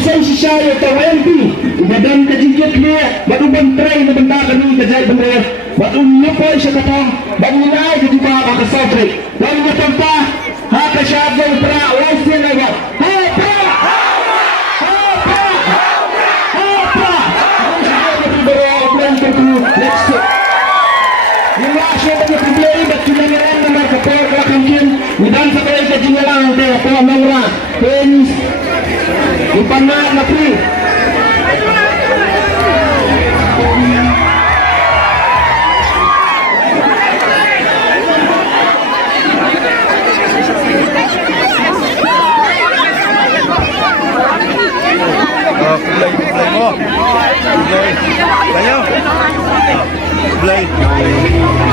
usay si Shayo atau MP ibadan kajingkit niya baruban try na banda kami kajay bener barunya po siya kata bangunay ke juga makasofre barunya tanpa haka syabong pra wasi na ba haka next Siapa yang berdiri berjumlah nomor kapal belakangin dan sampai ke jinggalang deh apa nomor pens upana napi Belai.